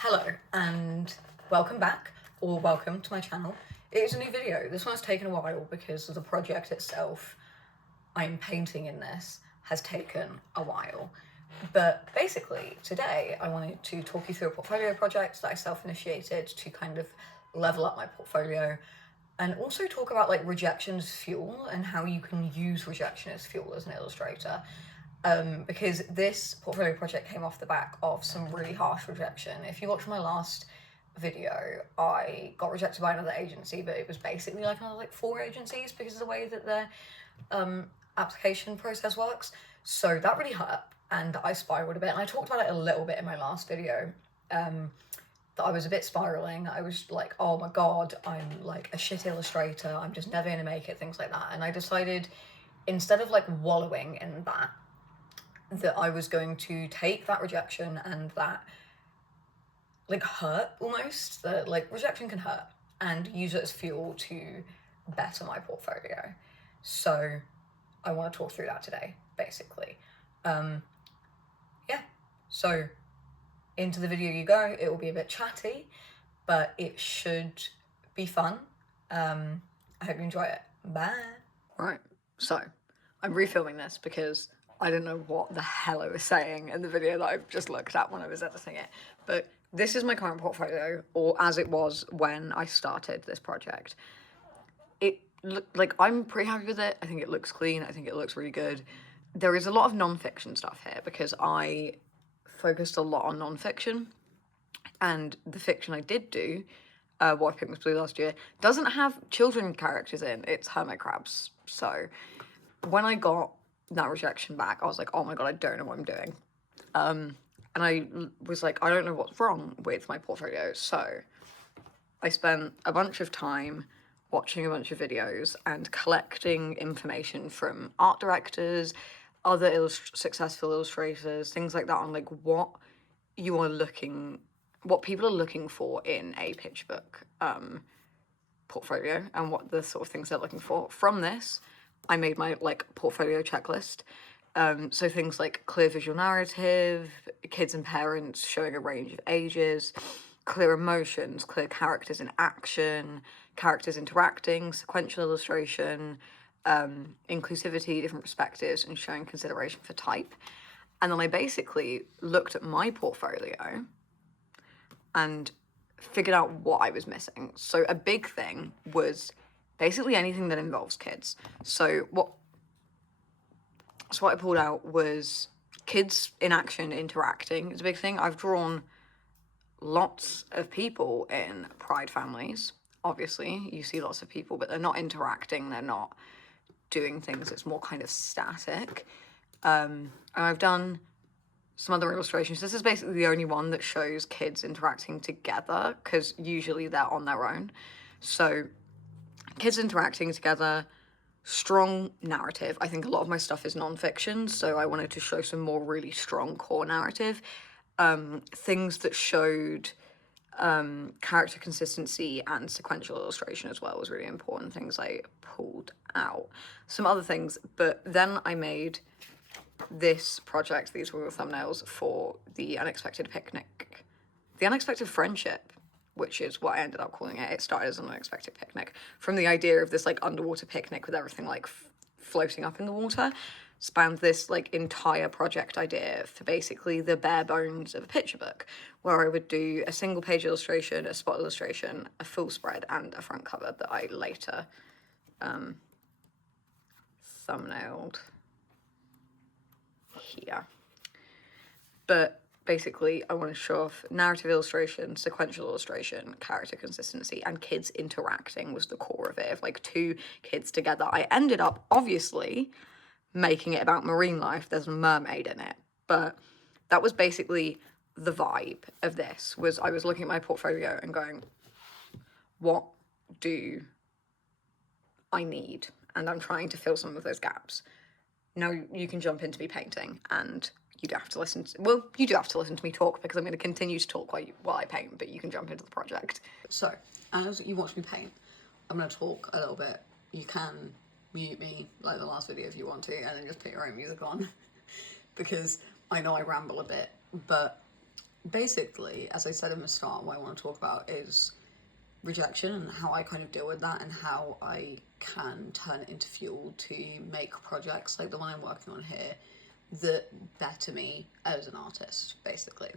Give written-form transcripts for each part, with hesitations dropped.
Hello and welcome back, or welcome to my channel. It is a new video. This one's taken a while because the project itself, I'm painting in this, has taken a while. But basically today I wanted to talk you through a portfolio project that I self-initiated to kind of level up my portfolio, and also talk about like rejection as fuel and how you can use rejection as fuel as an illustrator. Because this portfolio project came off the back of some really harsh rejection. If you watch my last video, I got rejected by another agency, but it was basically like another 4 agencies because of the way that their application process works. So that really hurt, and I spiraled a bit, and I talked about it a little bit in my last video, that I was a bit spiraling. I was like, oh my god, I'm like a shit illustrator, I'm just never gonna make it, things like that. And I decided, instead of like wallowing in that I was going to take that rejection and that like hurt almost, that like rejection can hurt, and use it as fuel to better my portfolio. So I want to talk through that today, basically. Yeah, so into the video you go. It will be a bit chatty, but it should be fun. I hope you enjoy it. Bye. Right, so I'm refilming this because I don't know what the hell I was saying in the video that I've just looked at when I was editing it. But this is my current portfolio, or as it was when I started this project. Like, I'm pretty happy with it. I think it looks clean. I think it looks really good. There is a lot of non-fiction stuff here because I focused a lot on non-fiction, and the fiction I did do, What Pink Was Blue last year, doesn't have children characters in. It's hermit crabs. So when I got that rejection back, I was like, oh my god, I don't know what I'm doing. And I was like, I don't know what's wrong with my portfolio. So I spent a bunch of time watching a bunch of videos and collecting information from art directors, other successful illustrators, things like that, on like what people are looking for in a picture book portfolio, and what the sort of things they're looking for. From this, I made my like portfolio checklist. So things like clear visual narrative, kids and parents showing a range of ages, clear emotions, clear characters in action, characters interacting, sequential illustration, inclusivity, different perspectives, and showing consideration for type. And then I basically looked at my portfolio and figured out what I was missing. So a big thing was basically anything that involves kids. So what I pulled out was kids in action interacting is a big thing. I've drawn lots of people in Pride families. Obviously, you see lots of people, but they're not interacting, they're not doing things, it's more kind of static. And I've done some other illustrations. This is basically the only one that shows kids interacting together, because usually they're on their own. So kids interacting together, strong narrative. I think a lot of my stuff is non-fiction, so I wanted to show some more really strong core narrative. Things that showed character consistency and sequential illustration as well was really important, things I pulled out. Some other things, but then I made this project. These were the thumbnails for the Unexpected Picnic. The Unexpected Friendship, which is what I ended up calling it. It started as an unexpected picnic, from the idea of this like underwater picnic with everything like floating up in the water, spanned this like entire project idea for basically the bare bones of a picture book, where I would do a single page illustration, a spot illustration, a full spread, and a front cover that I later thumbnailed here. But basically, I want to show off narrative illustration, sequential illustration, character consistency, and kids interacting was the core of it, of like 2 kids together. I ended up, obviously, making it about marine life. There's a mermaid in it. But that was basically the vibe of this, was I was looking at my portfolio and going, what do I need? And I'm trying to fill some of those gaps. Now you can jump into me painting, and you do have to listen to, well, you do have to listen to me talk, because I'm going to continue to talk while I paint, but you can jump into the project. So, as you watch me paint, I'm going to talk a little bit. You can mute me, like the last video, if you want to, and then just put your own music on, because I know I ramble a bit, but basically, as I said in the start, what I want to talk about is rejection and how I kind of deal with that and how I can turn it into fuel to make projects like the one I'm working on here that better me as an artist, basically.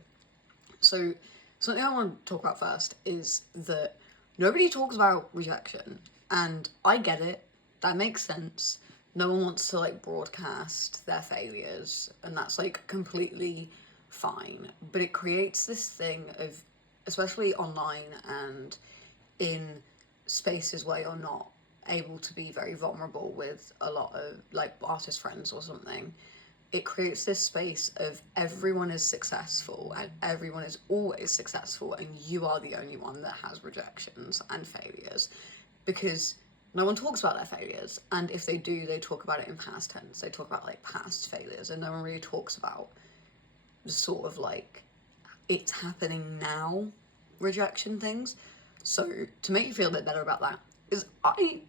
So something I want to talk about first is that nobody talks about rejection, and I get it. That makes sense. No one wants to like broadcast their failures, and that's like completely fine. But it creates this thing of, especially online and in spaces where you're not able to be very vulnerable with a lot of like artist friends or something, it creates this space of everyone is successful and everyone is always successful and you are the only one that has rejections and failures, because no one talks about their failures, and if they do, they talk about it in past tense. They talk about like past failures, and no one really talks about the sort of like it's happening now rejection things. So to make you feel a bit better about that is I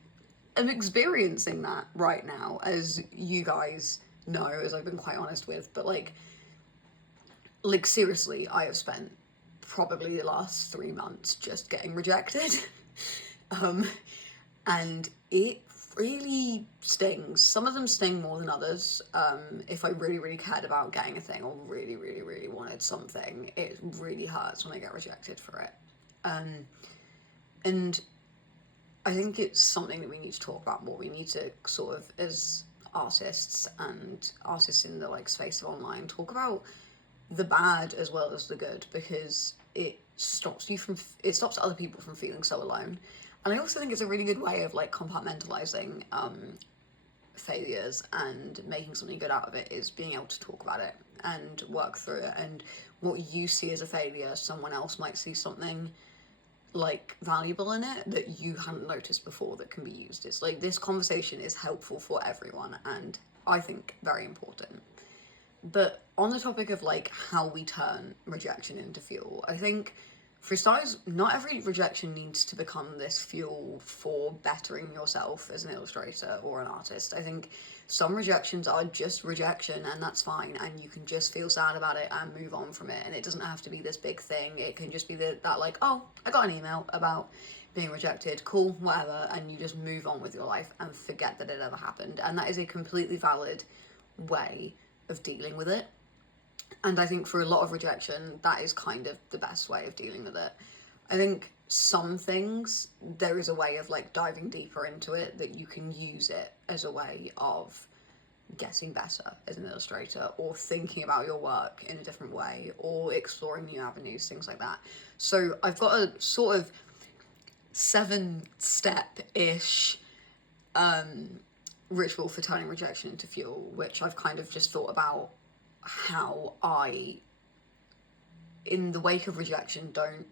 am experiencing that right now, as you guys know, as I've been quite honest with, but like seriously, I have spent probably the last 3 months just getting rejected. And it really stings. Some of them sting more than others. If I really, really cared about getting a thing or really, really, really wanted something, it really hurts when I get rejected for it. And I think it's something that we need to talk about more. We need to sort of, as artists and artists in the like space of online, talk about the bad as well as the good, because it stops other people from feeling so alone. And I also think it's a really good way of like compartmentalizing failures and making something good out of it, is being able to talk about it and work through it. And what you see as a failure, someone else might see something like valuable in it that you hadn't noticed before that can be used. It's like this conversation is helpful for everyone, and I think very important. But on the topic of like how we turn rejection into fuel, I think for starters, not every rejection needs to become this fuel for bettering yourself as an illustrator or an artist. I think some rejections are just rejection, and that's fine, and you can just feel sad about it and move on from it, and it doesn't have to be this big thing. It can just be that like, oh, I got an email about being rejected, cool, whatever, and you just move on with your life and forget that it ever happened. And that is a completely valid way of dealing with it. And I think for a lot of rejection, that is kind of the best way of dealing with it. I think some things, there is a way of like diving deeper into it, that you can use it as a way of getting better as an illustrator, or thinking about your work in a different way, or exploring new avenues, things like that. So I've got a sort of 7-step-ish ritual for turning rejection into fuel, which I've kind of just thought about how I, in the wake of rejection, don't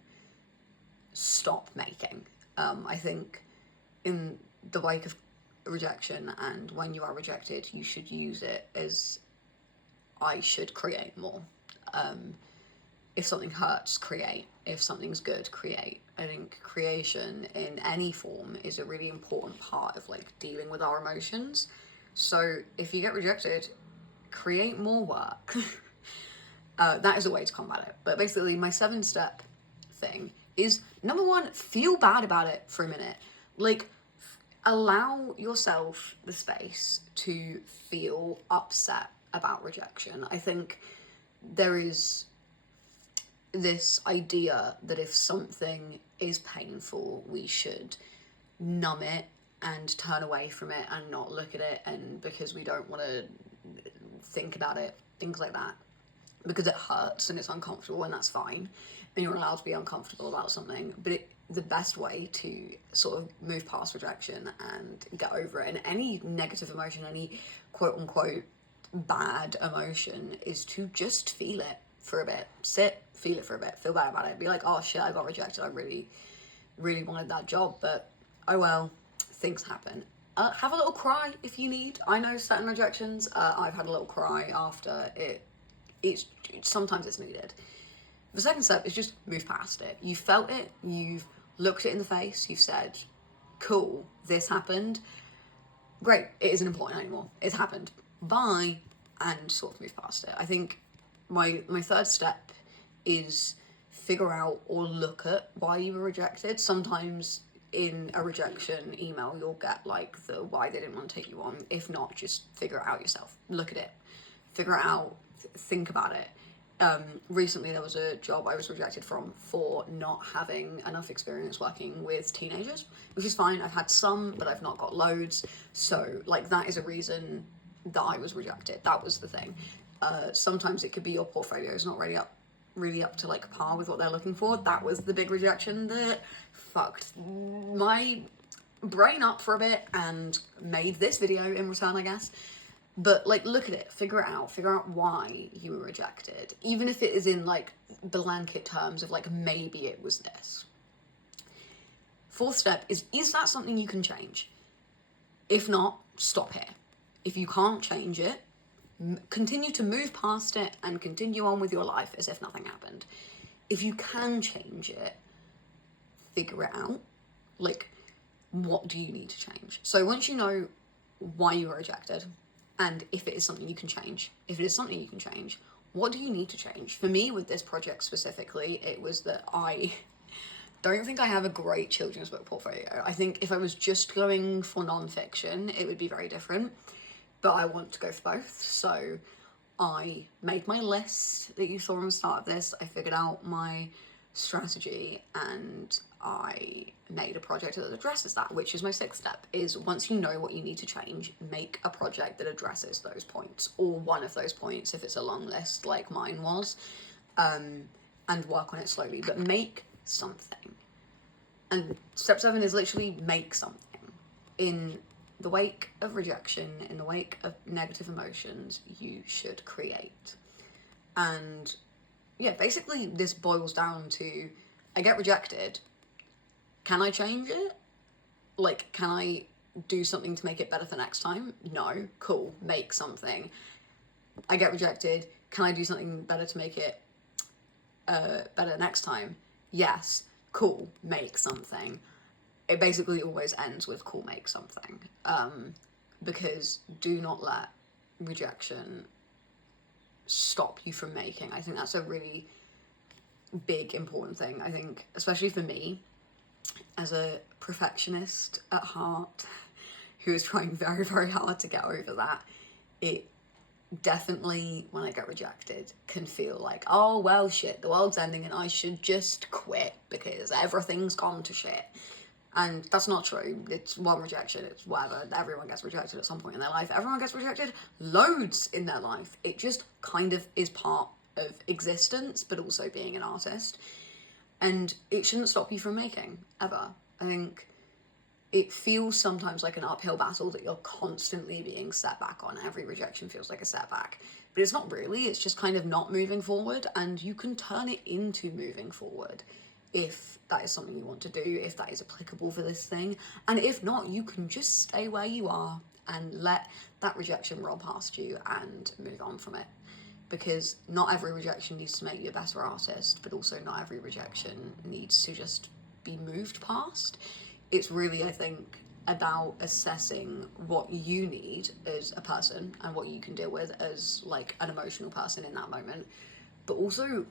stop making. I think in the wake of rejection and when you are rejected, you should use it as I should create more. If something hurts, create. If something's good, create. I think creation in any form is a really important part of like dealing with our emotions. So if you get rejected, create more work. That is a way to combat it. But basically my 7-step thing is, number 1, feel bad about it for a minute. Like, allow yourself the space to feel upset about rejection. I think there is this idea that if something is painful, we should numb it and turn away from it and not look at it, and because we don't want to think about it, things like that, because it hurts and it's uncomfortable, and that's fine, and you're allowed to be uncomfortable about something. But the best way to sort of move past rejection and get over it, and any negative emotion, any quote unquote bad emotion, is to just feel it for a bit. Sit, feel it for a bit, feel bad about it, be like, oh shit, I got rejected, I really, really wanted that job, but oh well, things happen. Have a little cry if you need. I know certain rejections, I've had a little cry after it. Sometimes it's needed. The second step is just move past it. You felt it, you've looked it in the face, you've said, cool, this happened. Great, it isn't important anymore. It's happened. Bye. And sort of move past it. I think my third step is figure out or look at why you were rejected. Sometimes in a rejection email you'll get like the why they didn't want to take you on. If not, just figure it out yourself. Look at it, figure it out, think about it. Recently there was a job I was rejected from for not having enough experience working with teenagers, which is fine. I've had some, but I've not got loads. So like that is a reason that I was rejected. That was the thing. Sometimes it could be your portfolio is not really up to like par with what they're looking for. That was the big rejection that fucked my brain up for a bit and made this video in return, I guess. But like, look at it, figure out why you were rejected, even if it is in like blanket terms of like maybe it was this. Fourth step is that something you can change? If not, stop here. If you can't change it, continue to move past it and continue on with your life as if nothing happened. If you can change it, figure it out. Like, what do you need to change? So once you know why you were rejected, and if it is something you can change, what do you need to change? For me, with this project specifically, it was that I don't think I have a great children's book portfolio. I think if I was just going for non-fiction, it would be very different, but I want to go for both. So I made my list that you saw on the start of this. I figured out my strategy and I made a project that addresses that, which is my sixth step, is once you know what you need to change, make a project that addresses those points, or one of those points if it's a long list like mine was, and work on it slowly, but make something. And step 7 is literally make something. In the wake of rejection, in the wake of negative emotions, you should create. And yeah, basically this boils down to, I get rejected. Can I change it? Like, can I do something to make it better for next time? No. Cool. Make something. I get rejected. Can I do something better to make it better next time? Yes. Cool. Make something. It basically always ends with cool, make something. Because do not let rejection stop you from making. I think that's a really big, important thing. I think, especially for me, as a perfectionist at heart, who is trying very, very hard to get over that, it definitely, when I get rejected, can feel like, oh, well, shit, the world's ending and I should just quit because everything's gone to shit. And that's not true. It's one rejection, it's whatever. Everyone gets rejected at some point in their life. Everyone gets rejected loads in their life. It just kind of is part of existence, but also being an artist. And it shouldn't stop you from making, ever. I think it feels sometimes like an uphill battle that you're constantly being set back on. Every rejection feels like a setback. But it's not really, it's just kind of not moving forward, and you can turn it into moving forward if that is something you want to do, if that is applicable for this thing. And if not, you can just stay where you are and let that rejection roll past you and move on from it. Because not every rejection needs to make you a better artist, but also not every rejection needs to just be moved past. It's really, I think, about assessing what you need as a person and what you can deal with as like an emotional person in that moment. But also,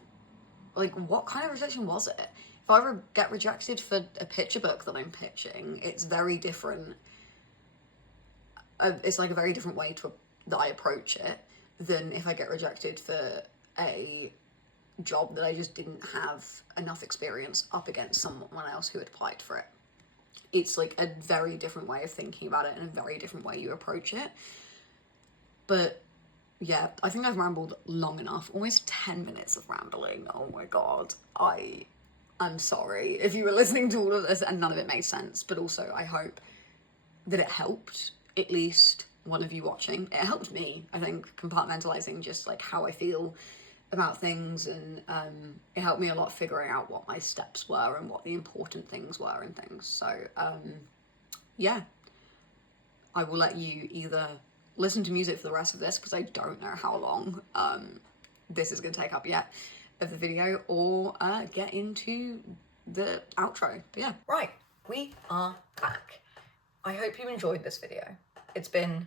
like, what kind of rejection was it? If I ever get rejected for a picture book that I'm pitching, it's very different. It's like a very different way that I approach it than if I get rejected for a job that I just didn't have enough experience up against someone else who had applied for it. It's like a very different way of thinking about it and a very different way you approach it. But yeah, I think I've rambled long enough, almost 10 minutes of rambling. Oh my God. I'm sorry if you were listening to all of this and none of it made sense, but also I hope that it helped at least one of you watching. It helped me, I think, compartmentalizing just like how I feel about things, and it helped me a lot figuring out what my steps were and what the important things were and things. So yeah, I will let you either listen to music for the rest of this, because I don't know how long this is going to take up yet of the video, or get into the outro. But yeah. Right, we are back. I hope you enjoyed this video. It's been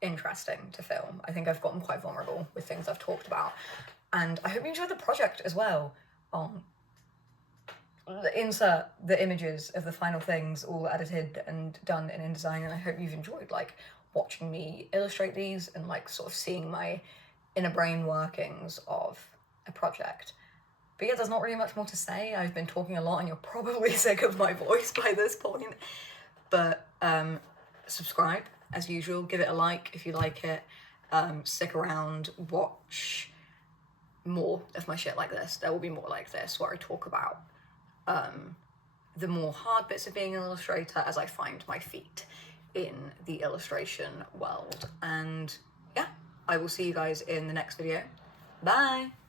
interesting to film. I think I've gotten quite vulnerable with things I've talked about, and I hope you enjoyed the project as well. on insert the images of the final things all edited and done in InDesign, and I hope you've enjoyed like watching me illustrate these and like sort of seeing my inner brain workings of a project. But yeah, there's not really much more to say. I've been talking a lot and you're probably sick of my voice by this point. But subscribe as usual, give it a like if you like it. Stick around, watch more of my shit like this. There will be more like this where I talk about the more hard bits of being an illustrator as I find my feet in the illustration world. And yeah, I will see you guys in the next video. Bye!